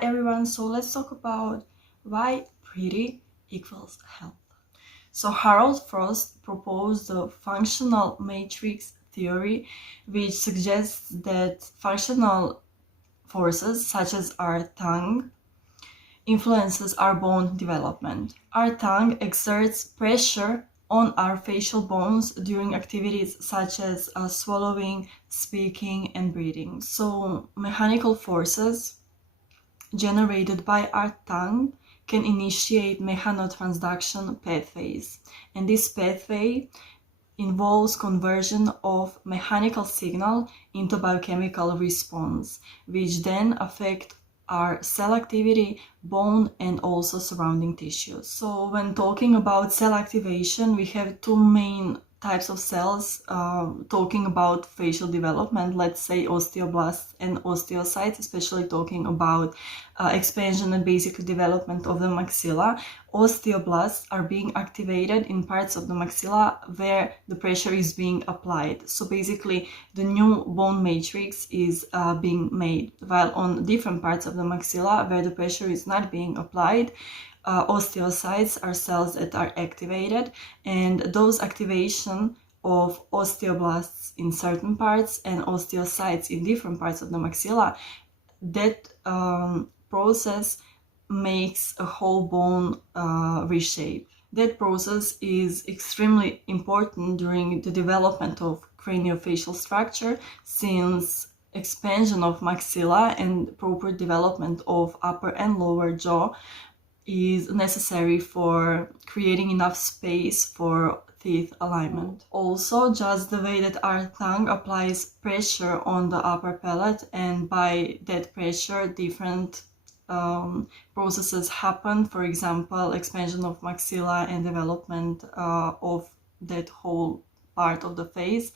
Everyone, so let's talk about why pretty equals health. So Harold Frost proposed the functional matrix theory, which suggests that functional forces such as our tongue influences our bone development. Our tongue exerts pressure on our facial bones during activities such as swallowing, speaking, and breathing. So mechanical forces generated by our tongue can initiate mechanotransduction pathways, and this pathway involves conversion of mechanical signal into biochemical response, which then affect our cell activity, bone, and also surrounding tissues. So when talking about cell activation, we have two main types of cells. Talking about facial development, let's say osteoblasts and osteocytes, especially talking about expansion and basic development of the maxilla. Osteoblasts are being activated in parts of the maxilla where the pressure is being applied. So basically the new bone matrix is being made, while on different parts of the maxilla where the pressure is not being applied, osteocytes are cells that are activated, and those activation of osteoblasts in certain parts and osteocytes in different parts of the maxilla, that process makes a whole bone reshape. That process is extremely important during the development of craniofacial structure, since expansion of maxilla and proper development of upper and lower jaw is necessary for creating enough space for teeth alignment. Also, just the way that our tongue applies pressure on the upper palate, and by that pressure different processes happen. For example, expansion of maxilla and development of that whole part of the face.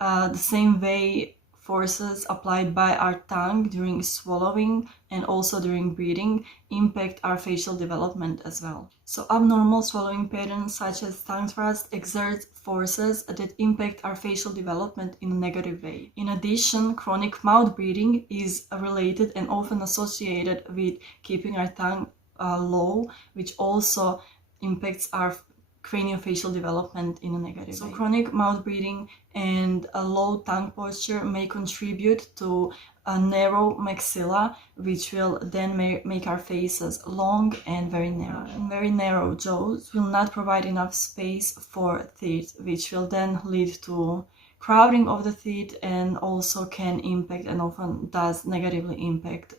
The same way forces applied by our tongue during swallowing and also during breathing impact our facial development as well. So abnormal swallowing patterns such as tongue thrust exert forces that impact our facial development in a negative way. In addition, chronic mouth breathing is related and often associated with keeping our tongue low, which also impacts our craniofacial development in a negative way. So chronic mouth breathing and a low tongue posture may contribute to a narrow maxilla, which will then make our faces long and very narrow. And very narrow jaws will not provide enough space for teeth, which will then lead to crowding of the teeth and also can impact and often does negatively impact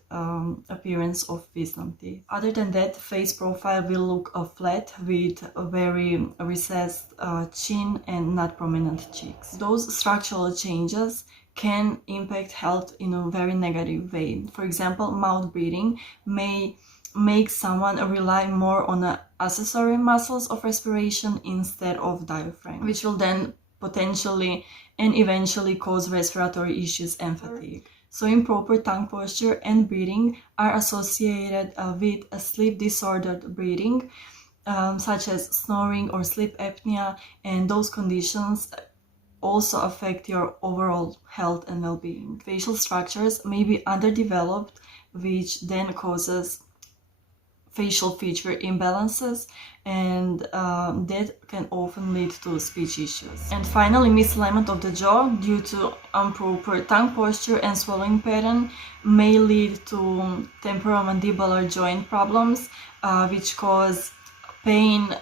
appearance of wisdom teeth. Other than that, face profile will look flat with a very recessed chin and not prominent cheeks. Those structural changes can impact health in a very negative way. For example, mouth breathing may make someone rely more on the accessory muscles of respiration instead of diaphragm, which will then potentially and eventually cause respiratory issues and fatigue. So improper tongue posture and breathing are associated with a sleep disordered breathing, such as snoring or sleep apnea, and those conditions also affect your overall health and well-being. Facial structures may be underdeveloped, which then causes facial feature imbalances, and that can often lead to speech issues. And finally, misalignment of the jaw due to improper tongue posture and swallowing pattern may lead to temporomandibular joint problems, which cause pain,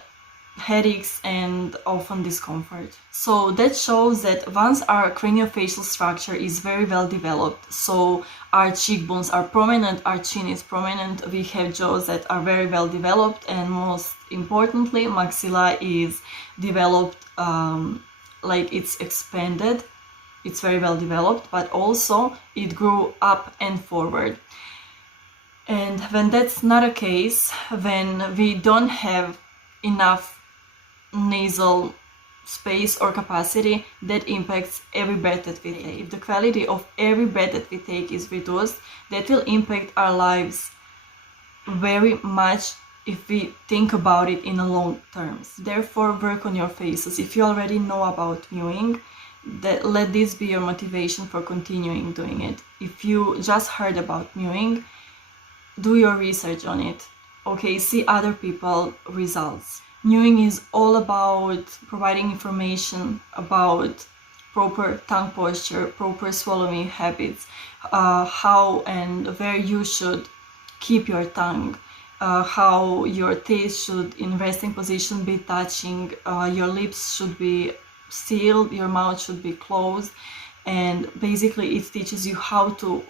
headaches, and often discomfort. So that shows that once our craniofacial structure is very well developed, so our cheekbones are prominent, our chin is prominent, we have jaws that are very well developed, and most importantly, maxilla is developed, like it's expanded, it's very well developed, but also it grew up and forward. And when that's not a case, when we don't have enough nasal space or capacity, that impacts every breath that we take. If the quality of every breath that we take is reduced, that will impact our lives very much if we think about it in a long terms. Therefore, work on your faces. If you already know about mewing, let this be your motivation for continuing doing it. If you just heard about mewing, do your research on it. Okay, see other people results. Mewing is all about providing information about proper tongue posture, proper swallowing habits, how and where you should keep your tongue, how your teeth should in resting position be touching, your lips should be sealed, your mouth should be closed, and basically it teaches you how to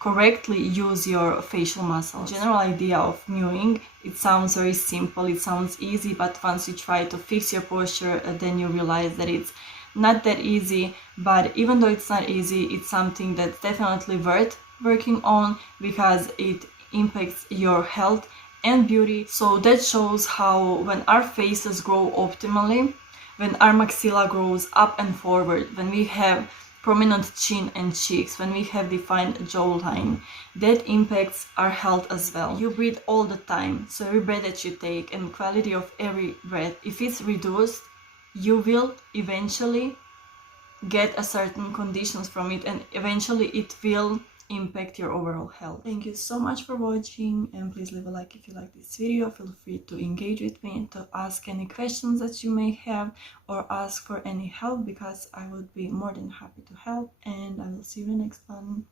correctly use your facial muscles. The general idea of mewing, it sounds very simple, it sounds easy, but once you try to fix your posture, then you realize that it's not that easy. But even though it's not easy, it's something that's definitely worth working on because it impacts your health and beauty. So that shows how when our faces grow optimally, when our maxilla grows up and forward, when we have prominent chin and cheeks, when we have defined jawline, that impacts our health as well. You breathe all the time, so every breath that you take and quality of every breath, if it's reduced, you will eventually get a certain conditions from it, and eventually it will impact your overall health. Thank you so much for watching, and please leave a like if you like this video. Feel free to engage with me and to ask any questions that you may have or ask for any help, because I would be more than happy to help, and I will see you in the next one.